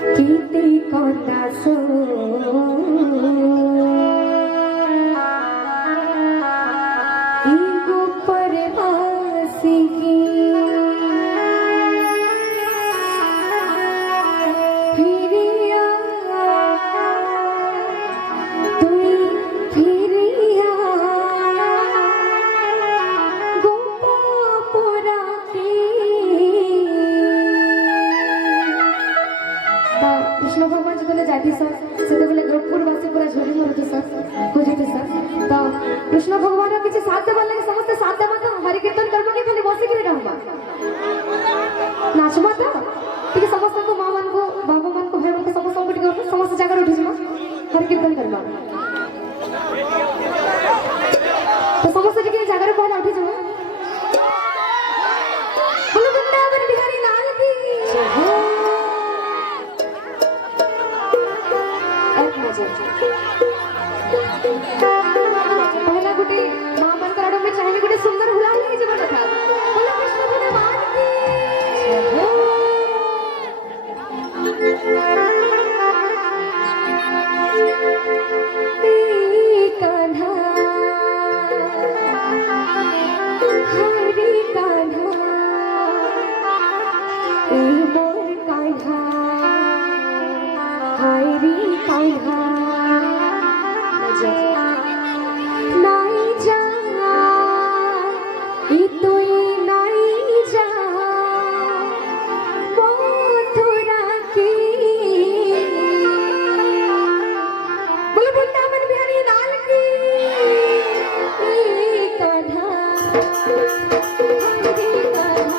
कीते कोता सो ईगो परवासी की फिरिया तुई फिरिया गोपापुरा की कृष्ण भगवान जो जाती सर से गोरखपुरवासी पूरा झोली मरुते सर खोजते सर तो कृष्ण भगवान किसी साथ देवा लगे समस्त साथ देवा तो हरि कीर्तन करबो कि खाली बसी के रहबा नाचबा तो ठीक समस्त को मां मान को बाबू मान को भाई मान को समस्त को ठीक समस्त जगह उठी जमा हरि कीर्तन करबा तो समस्त जगह जगह पहला उठी जमा बोलो वृंदावन बिहारी लाल की जय हो। पहला गुटी मां मन कराड़ो में चाहे गुटी सुंदर हुलाल नहीं जीवन था बोलो कृष्ण भगवान की जय हो। कान्हा हरे कान्हा ए मोर कान्हा हरे कान्हा नाई जा तुई नाई जा मथुरा की बोलो वृंदावन बिहारी लाल की कान्हा हरे कान्हा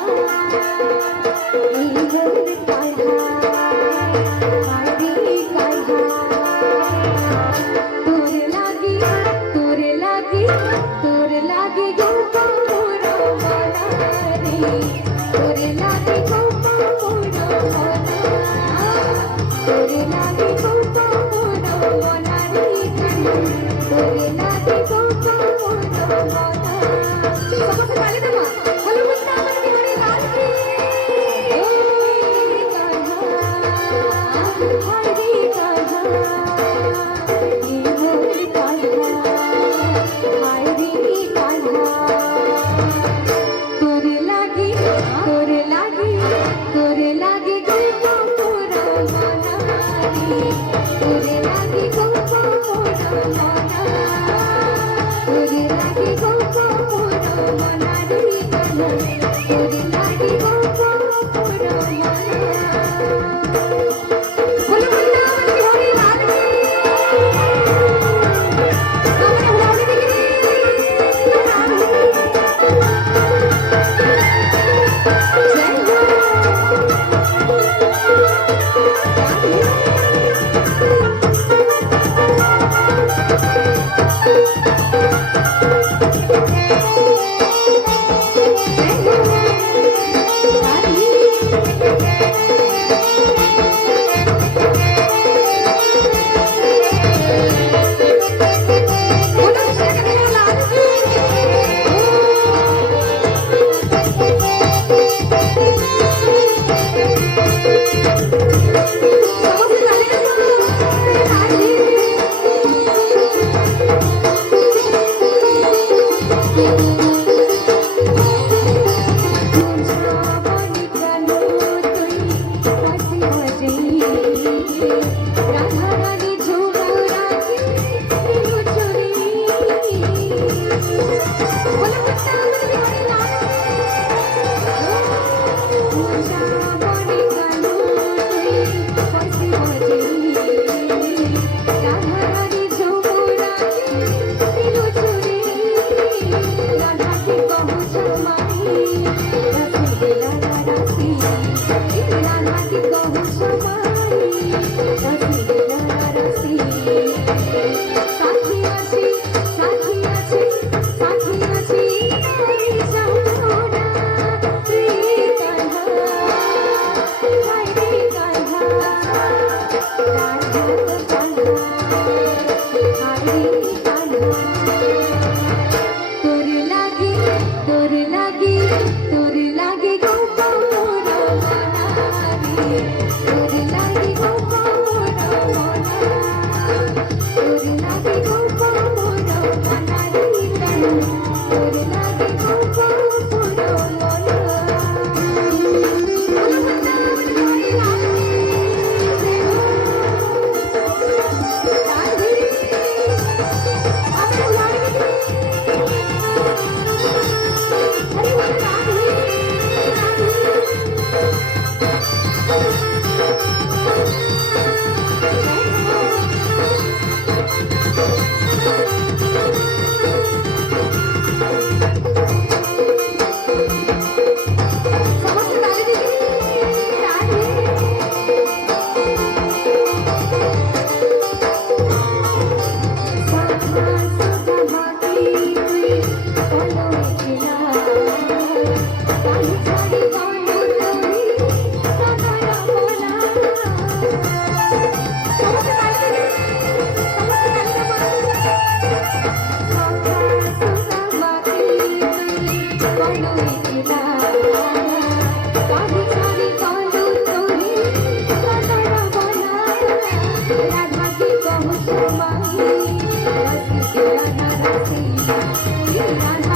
माही रसी के राधा रसी